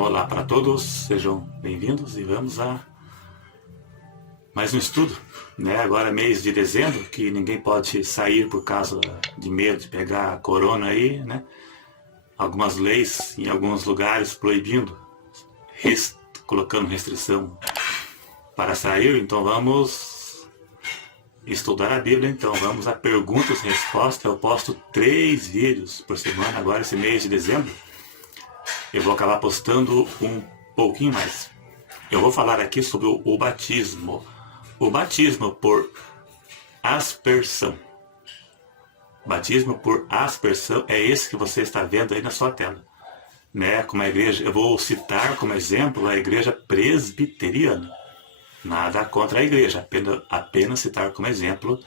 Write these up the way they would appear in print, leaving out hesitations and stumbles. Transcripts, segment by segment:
Olá para todos, sejam bem-vindos e vamos a mais um estudo, né? Agora é mês de dezembro, que ninguém pode sair por causa de medo de pegar a corona aí, né? Algumas leis em alguns lugares proibindo, colocando restrição para sair, então vamos estudar a Bíblia. Então vamos a perguntas e respostas. Eu posto 3 vídeos por semana agora esse mês de dezembro. Eu vou acabar postando um pouquinho mais. Eu vou falar aqui sobre o batismo. O batismo por aspersão. Batismo por aspersão é esse que você está vendo aí na sua tela, né? Como a igreja, eu vou citar como exemplo a igreja presbiteriana. Nada contra a igreja, apenas citar como exemplo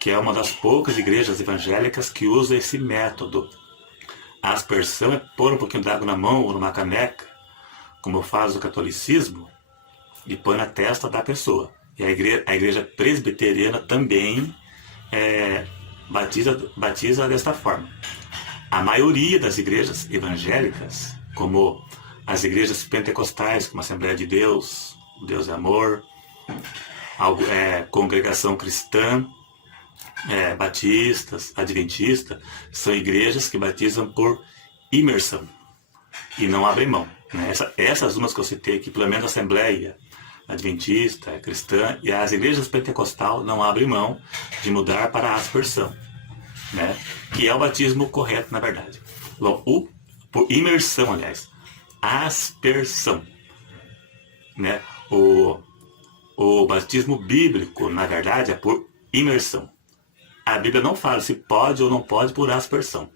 que é uma das poucas igrejas evangélicas que usa esse método. A aspersão é pôr um pouquinho de água na mão ou numa caneca, como faz o catolicismo, e põe na testa da pessoa. E a igreja presbiteriana também batiza desta forma. A maioria das igrejas evangélicas, como as igrejas pentecostais, como a Assembleia de Deus, Deus é Amor, Congregação Cristã, batistas, adventistas, são igrejas que batizam por imersão e não abrem mão, né? Essas umas que eu citei aqui, pelo menos a Assembleia Adventista, Cristã e as igrejas pentecostal não abrem mão de mudar para a aspersão, né? Que é o batismo correto, na verdade. Por imersão, aliás, aspersão, né? O batismo bíblico, na verdade, é por imersão. A Bíblia não fala se pode ou não pode por aspersão.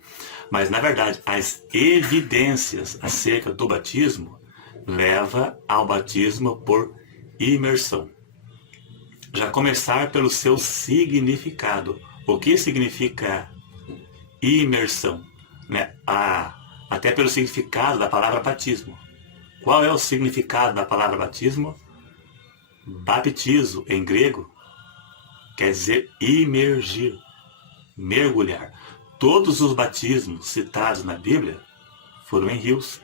Mas, na verdade, as evidências acerca do batismo levam ao batismo por imersão. Já começar pelo seu significado. O que significa imersão? Né? Até pelo significado da palavra batismo. Qual é o significado da palavra batismo? Baptizo, em grego, quer dizer imergir, mergulhar. Todos os batismos citados na Bíblia foram em rios.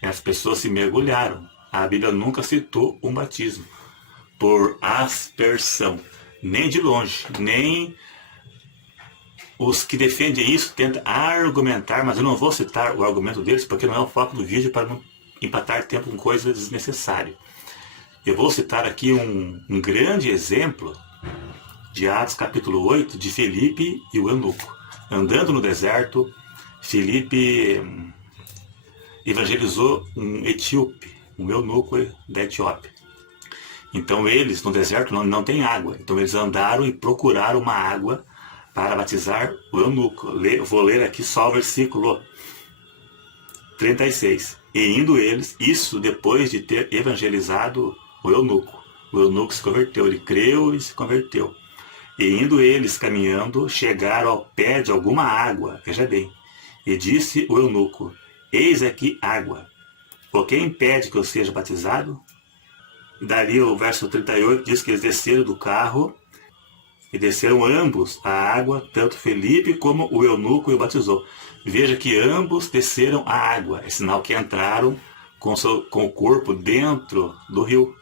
As pessoas se mergulharam. A Bíblia nunca citou um batismo por aspersão, nem de longe, nem os que defendem isso tentam argumentar, mas eu não vou citar o argumento deles porque não é o foco do vídeo para não empatar tempo com coisas desnecessárias. Eu vou citar aqui um grande exemplo de Atos capítulo 8, de Filipe e o eunuco. Andando no deserto, Filipe evangelizou um etíope, um eunuco da Etiópia. Então eles, no deserto, não tem água. Então eles andaram e procuraram uma água para batizar o eunuco. Vou ler aqui só o versículo 36. E indo eles, isso depois de ter evangelizado o eunuco. O eunuco se converteu, ele creu e se converteu. E indo eles caminhando, chegaram ao pé de alguma água, veja bem, e disse o eunuco: eis aqui água, o que impede que eu seja batizado? E dali o verso 38 diz que eles desceram do carro, e desceram ambos a água, tanto Felipe como o eunuco, e o batizou. Veja que ambos desceram a água, é sinal que entraram com o corpo dentro do rio.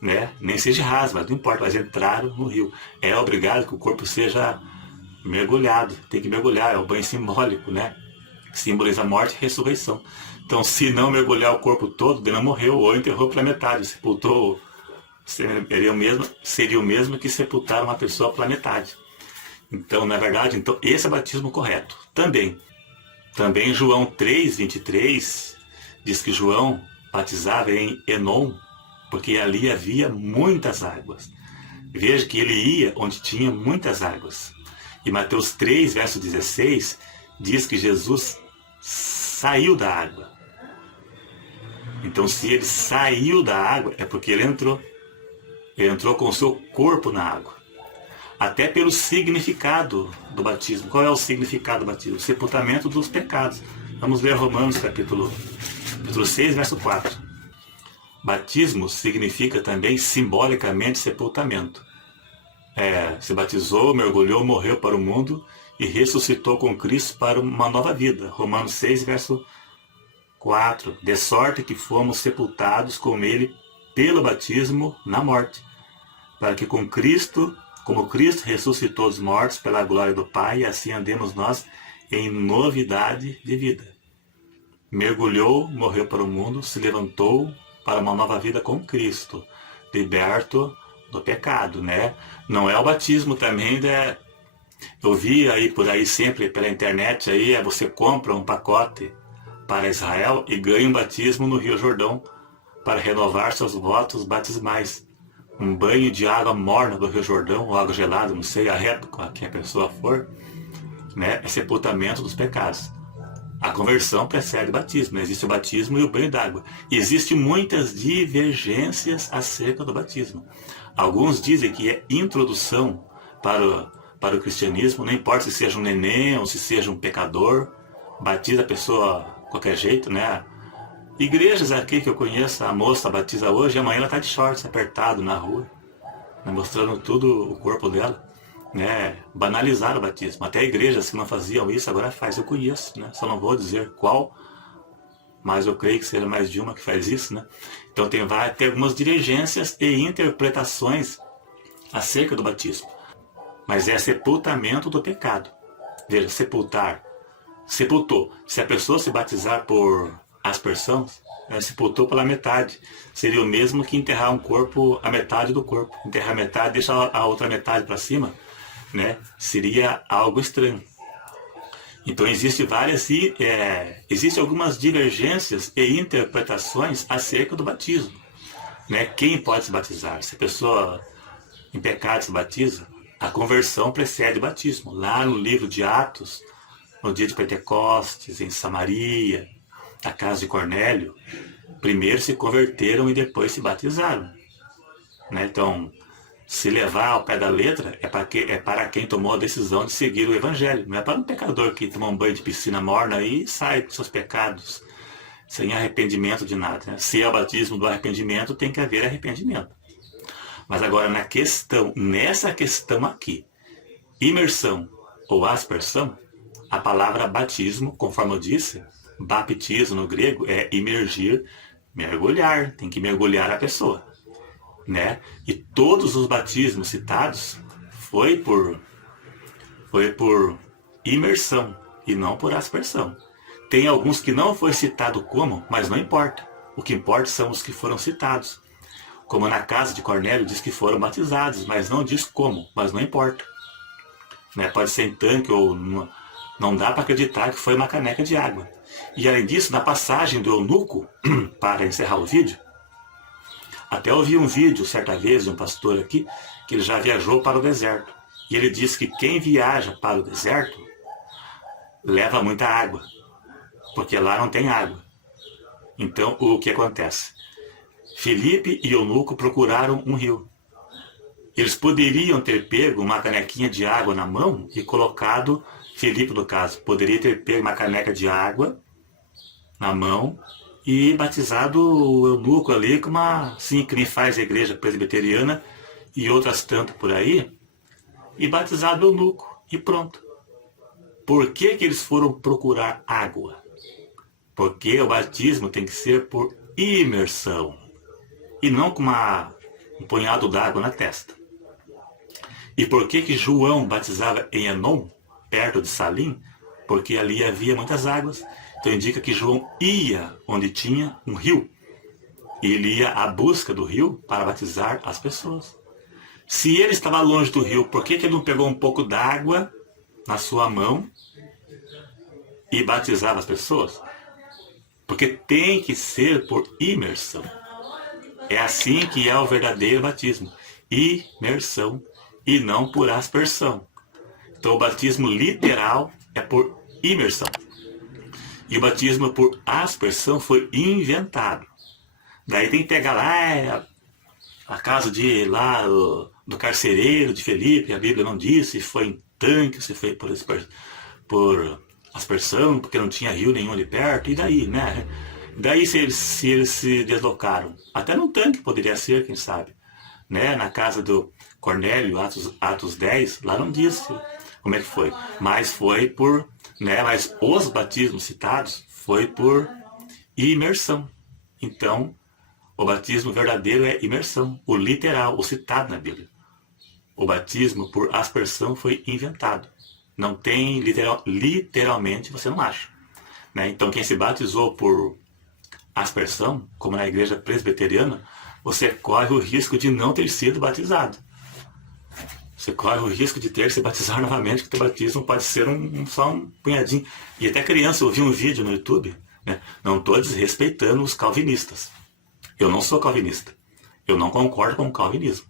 Né? Nem seja raso, mas não importa, mas entraram no rio. É obrigado que o corpo seja mergulhado, tem que mergulhar, é o banho simbólico, né? Simboliza a morte e ressurreição. Então, se não mergulhar o corpo todo, ele não morreu ou enterrou pela metade, sepultou, seria o mesmo que sepultar uma pessoa pela metade. Então, na verdade, esse é o batismo correto. Também João 3:23 diz que João batizava em Enom, porque ali havia muitas águas. Veja que ele ia onde tinha muitas águas. E Mateus 3, verso 16, diz que Jesus saiu da água. Então, se ele saiu da água, é porque ele entrou. Ele entrou com o seu corpo na água. Até pelo significado do batismo. Qual é o significado do batismo? O sepultamento dos pecados. Vamos ler Romanos capítulo 6, verso 4. Batismo significa também simbolicamente sepultamento. Se batizou, mergulhou, morreu para o mundo e ressuscitou com Cristo para uma nova vida. Romanos 6, verso 4. De sorte que fomos sepultados com ele pelo batismo na morte, para que como Cristo ressuscitou dos mortos pela glória do Pai, assim andemos nós em novidade de vida. Mergulhou, morreu para o mundo, se levantou para uma nova vida com Cristo, liberto do pecado, né? Não é o batismo também, né? Eu vi aí por aí sempre pela internet aí, você compra um pacote para Israel e ganha um batismo no Rio Jordão para renovar seus votos batismais. Um banho de água morna do Rio Jordão, ou água gelada, não sei a época que a pessoa for, né? É sepultamento dos pecados. A conversão precede o batismo, né? Existe o batismo e o banho d'água. E existem muitas divergências acerca do batismo. Alguns dizem que é introdução para o cristianismo, não importa se seja um neném ou se seja um pecador, batiza a pessoa de qualquer jeito, né? Igrejas aqui que eu conheço, a moça batiza hoje, amanhã ela está de shorts apertado na rua, né? Mostrando tudo o corpo dela. Né, banalizar o batismo. Até igrejas que não faziam isso, agora faz. Eu conheço, né? Só não vou dizer qual, mas eu creio que seja mais de uma que faz isso, né? Então vai ter algumas divergências e interpretações acerca do batismo. Mas é sepultamento do pecado. Veja, sepultar. Sepultou. Se a pessoa se batizar por aspersão, sepultou pela metade. Seria o mesmo que enterrar um corpo, a metade do corpo. Enterrar a metade, deixar a outra metade para cima, né? Seria algo estranho. Então existem algumas divergências e interpretações acerca do batismo, né? Quem pode se batizar? Se a pessoa em pecado se batiza, a conversão precede o batismo. Lá no livro de Atos, no dia de Pentecostes, em Samaria, na casa de Cornélio, primeiro se converteram e depois se batizaram, né? Então, se levar ao pé da letra é para quem tomou a decisão de seguir o Evangelho. Não é para um pecador que toma um banho de piscina morna e sai dos seus pecados sem arrependimento de nada, né? Se é o batismo do arrependimento, tem que haver arrependimento. Mas agora nessa questão aqui, imersão ou aspersão, a palavra batismo, conforme eu disse, baptismo no grego é imergir, mergulhar, tem que mergulhar a pessoa, né? E todos os batismos citados foi por imersão e não por aspersão. Tem alguns que não foi citado como, mas não importa. O que importa são os que foram citados. Como na casa de Cornélio diz que foram batizados, mas não diz como, mas não importa, né? Pode ser em tanque ou não dá para acreditar que foi uma caneca de água. E além disso, na passagem do eunuco, para encerrar o vídeo, até eu vi um vídeo certa vez de um pastor aqui, que ele já viajou para o deserto. E ele disse que quem viaja para o deserto leva muita água, porque lá não tem água. Então, o que acontece? Filipe e eunuco procuraram um rio. Eles poderiam ter pego uma canequinha de água na mão e colocado, Filipe no caso, poderia ter pego uma caneca de água na mão e batizado o eunuco ali, assim que nem faz a igreja presbiteriana e outras tantas por aí, e batizado o eunuco, e pronto. Por que eles foram procurar água? Porque o batismo tem que ser por imersão, e não com um punhado d'água na testa. E por que João batizava em Enom, perto de Salim? Porque ali havia muitas águas. Então indica que João ia onde tinha um rio. E ele ia à busca do rio para batizar as pessoas. Se ele estava longe do rio, por que ele não pegou um pouco d'água na sua mão e batizava as pessoas? Porque tem que ser por imersão. É assim que é o verdadeiro batismo. Imersão e não por aspersão. Então o batismo literal é por imersão. E o batismo por aspersão foi inventado. Daí tem que pegar lá a casa do carcereiro de Felipe, a Bíblia não diz se foi em tanque, se foi por aspersão, porque não tinha rio nenhum ali perto, e daí, né? Daí se eles se deslocaram. Até no tanque poderia ser, quem sabe. Né? Na casa do Cornélio, Atos 10, lá não diz como é que foi. Mas foi por... Né? Mas os batismos citados foi por e imersão. Então, o batismo verdadeiro é imersão, o literal, o citado na Bíblia. O batismo por aspersão foi inventado. Não tem, literalmente, você não acha. Né? Então, quem se batizou por aspersão, como na igreja presbiteriana, você corre o risco de não ter sido batizado. Você corre o risco de ter se batizar novamente, que o teu batismo pode ser só um punhadinho. E até criança, eu vi um vídeo no YouTube, né? Não estou desrespeitando os calvinistas. Eu não sou calvinista. Eu não concordo com o calvinismo.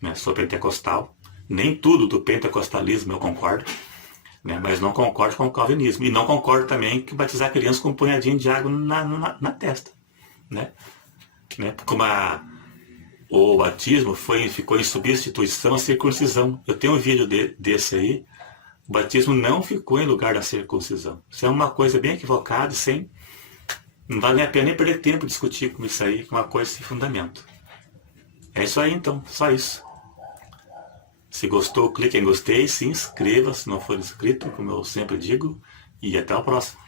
Né? Sou pentecostal. Nem tudo do pentecostalismo eu concordo. Né? Mas não concordo com o calvinismo. E não concordo também que batizar criança com um punhadinho de água na testa. Né? Como o batismo ficou em substituição à circuncisão. Eu tenho um vídeo desse aí. O batismo não ficou em lugar da circuncisão. Isso é uma coisa bem equivocada, não vale nem a pena nem perder tempo discutir com isso aí, com uma coisa sem fundamento. É isso aí então, só isso. Se gostou, clique em gostei, se inscreva se não for inscrito, como eu sempre digo, e até o próximo.